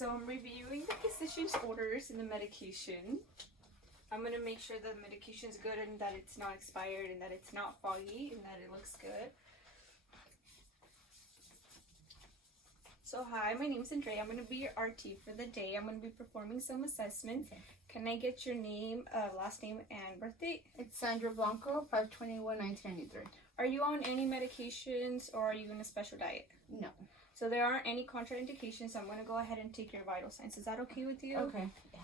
So I'm reviewing the physician's orders and the medication. I'm going to make sure the medication is good and that it's not expired and that it's not foggy and that it looks good. So hi, my name's Andrea. I'm going to be your RT for the day. I'm going to be performing some assessments. Okay. Can I get your name, last name, and birth date? It's Sandra Blanco, 5/21/1993. Are you on any medications or are you on a special diet? No. So there aren't any contraindications. So I'm going to go ahead and take your vital signs. Is that okay with you? Okay. Yeah.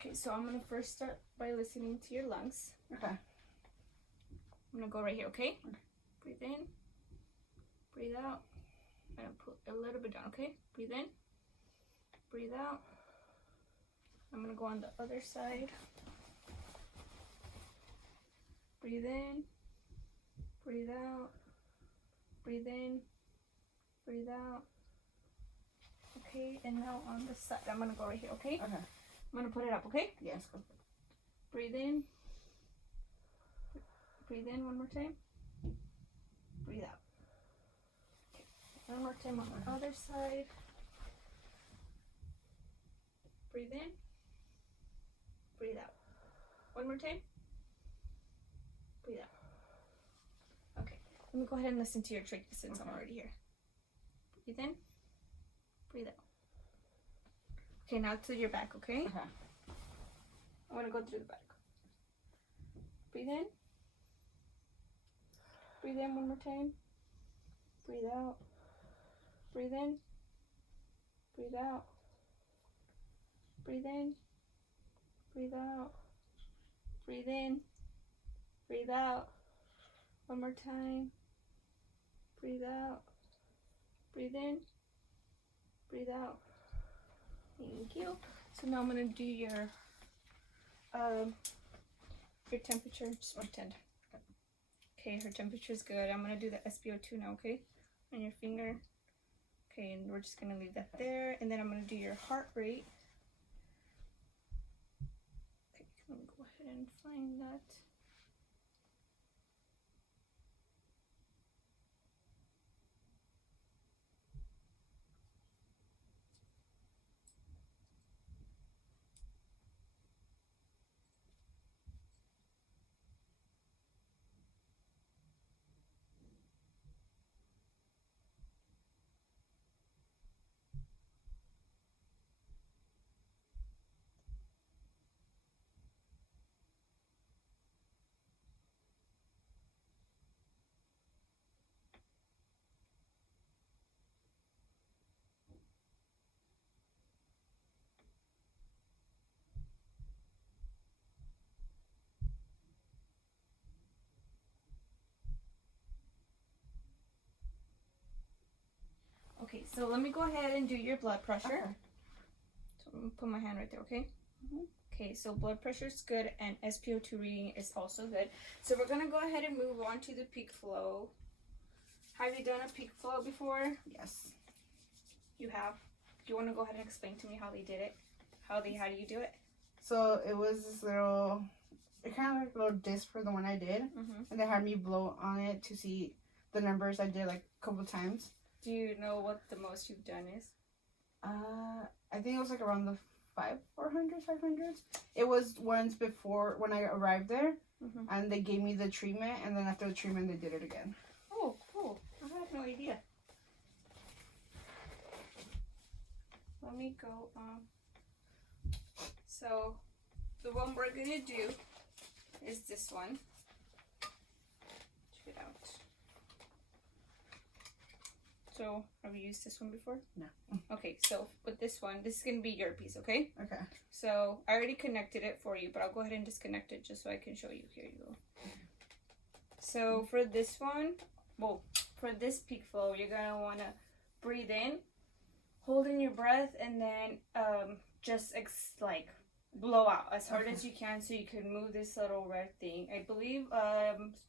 Okay, so I'm going to first start by listening to your lungs. Okay. I'm going to go right here, okay? Breathe in. Breathe out. I'm going to put a little bit down, okay? Breathe in. Breathe out. I'm going to go on the other side. Breathe in. Breathe out. Breathe in. Breathe out. Okay, and now on the side. I'm going to go right here, okay? Okay. I'm going to put it up, okay? Yes. Go. Breathe in. Breathe in one more time. Breathe out. Okay. One more time on the other side. Breathe in. Breathe out. One more time. Breathe out. Okay. Let me go ahead and listen to your trach since I'm already here. Breathe in. Breathe out. Okay, now to your back, okay? Okay. I want to go through the back. Breathe in. Breathe in one more time. Breathe out. Breathe in. Breathe out. Breathe in. Breathe out. Breathe in. Breathe out. One more time. Breathe out. Breathe in. Breathe out. Thank you. So now I'm gonna do your temperature. Just pretend. Okay, her temperature is good. I'm gonna do the SpO2 now, okay? On your finger. Okay, and we're just gonna leave that there. And then I'm gonna do your heart rate. Okay, let me go ahead and find that. Okay, so let me go ahead and do your blood pressure. Okay. So I'm gonna put my hand right there, okay? Mhm. Okay, so blood pressure is good and SpO2 reading is also good. So we're gonna go ahead and move on to the peak flow. Have you done a peak flow before? Yes. You have. Do you want to go ahead and explain to me how they did it? How do you do it? So it was this little, it kind of like a little disc for the one I did, and they had me blow on it to see the numbers I did like a couple times. Do you know what the most you've done is? I think it was like around the 500s. It was once before when I arrived there, and they gave me the treatment, and then after the treatment they did it again. Oh, cool. I had no idea. Let me go so the one we're gonna do is this one. Check it out. So have you used this one before? No. Okay, so with this one, this is gonna be your piece, okay? Okay. So I already connected it for you, but I'll go ahead and disconnect it just so I can show you. Here you go. So for this one, well, for this peak flow, you're gonna wanna breathe in, hold in your breath, and then just like blow out as hard as you can so you can move this little red thing. I believe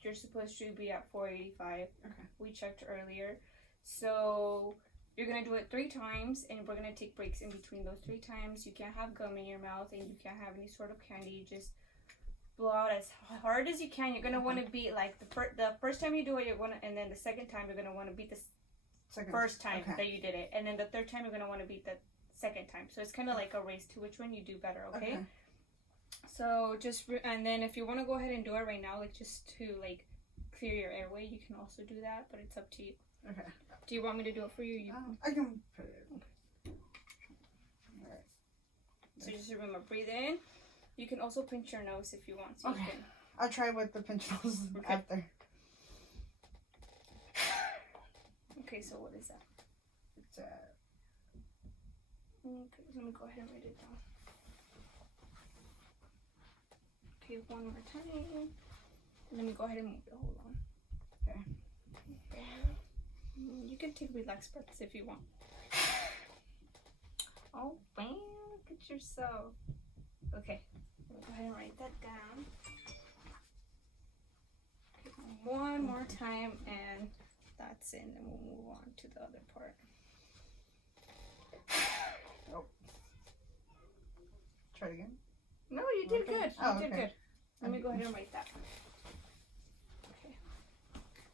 you're supposed to be at 485. Okay. We checked earlier. So you're gonna do it 3 times, and we're gonna take breaks in between those 3 times. You can't have gum in your mouth, and you can't have any sort of candy. Just blow out as hard as you can. You're gonna want to beat like the first time you do it, you're gonna, and then the second time you're gonna want to beat this first time okay. that you did it, and then the third time you're gonna want to beat the second time. So it's kind of like a race to which one you do better. Okay. So just and then if you want to go ahead and do it right now, like just to like clear your airway, you can also do that, but it's up to you. Okay. Do you want me to do it for you? I can put it. All right. So just remember, breathe in. You can also pinch your nose if you want. So okay. You can... I'll try with the pinch nose after. Okay, so what is that? It's Okay, let me go ahead and write it down. Okay, one more time. Let me go ahead and move it. Hold on. Okay. You can take relaxed breaths if you want. Oh, bam! Look at yourself. Okay, go ahead and write that down. Okay, one more time, and that's it. And then we'll move on to the other part. Oh. Try it again. No, you did good. You did okay. good. Let me go ahead and write that. Okay.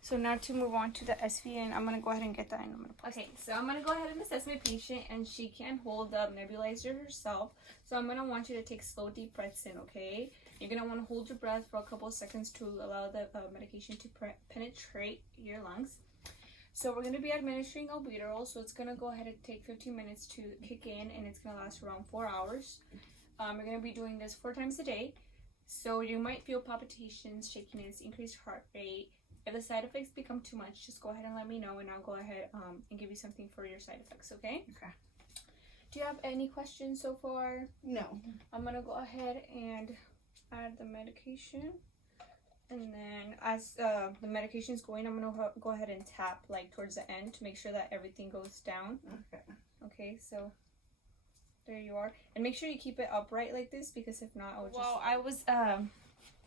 So now to move on to the SVN, I'm going to go ahead and get that in. Okay, so I'm going to go ahead and assess my patient, and she can't hold the nebulizer herself. So I'm going to want you to take slow, deep breaths in, okay? You're going to want to hold your breath for a couple of seconds to allow the medication to penetrate your lungs. So we're going to be administering albuterol, so it's going to go ahead and take 15 minutes to kick in, and it's going to last around 4 hours. We're going to be doing this 4 times a day. So you might feel palpitations, shakiness, increased heart rate. If the side effects become too much, just go ahead and let me know, and I'll go ahead and give you something for your side effects, okay? Okay. Do you have any questions so far? No. I'm going to go ahead and add the medication. And then as the medication is going, I'm going to go ahead and tap like towards the end to make sure that everything goes down. Okay. Okay, so there you are. And make sure you keep it upright like this, because if not, I'll just... Well, I was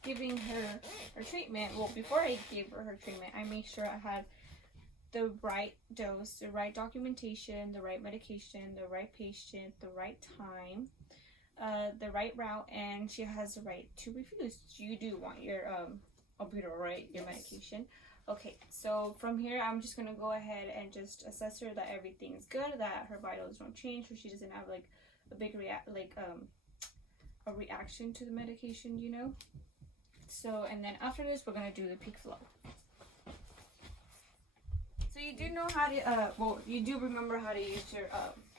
giving her treatment. Well, before I gave her treatment, I made sure I had the right dose, the right documentation, the right medication, the right patient, the right time, the right route, and she has the right to refuse. You do want your albuterol, right? Your medication. Okay, so from here, I'm just gonna go ahead and just assess her that everything is good, that her vitals don't change, or she doesn't have like a big a reaction to the medication, you know. So, and then after this, we're gonna do the peak flow. So you do know how to, well, you do remember how to use your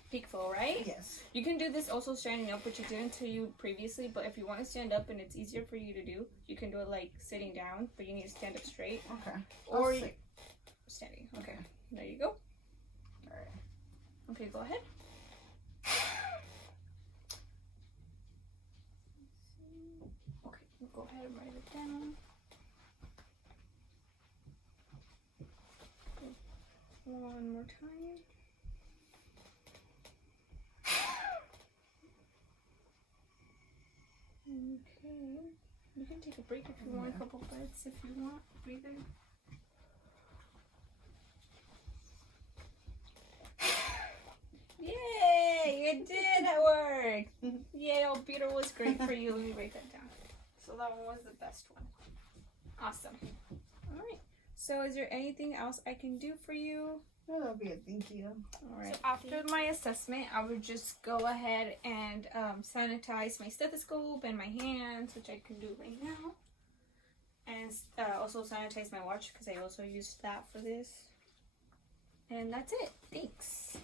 peak flow, right? Yes. You can do this also standing up, which I didn't tell you previously, but if you want to stand up and it's easier for you to do, you can do it like sitting down, but you need to stand up straight. Okay. Or standing. Okay. There you go. Alright. Okay, go ahead. Okay, go ahead and write it down. One more time. Okay. You can take a break if you want, a couple breaths if you want. Breathe in. Yay! You did it work! Yay, albuterol was great for you. Let me write that down. So that one was the best one. Awesome. Alright. So is there anything else I can do for you? No, that'll be it. Thank you. Alright. So after my assessment, I would just go ahead and sanitize my stethoscope and my hands, which I can do right now. And also sanitize my watch, because I also used that for this. And that's it. Thanks.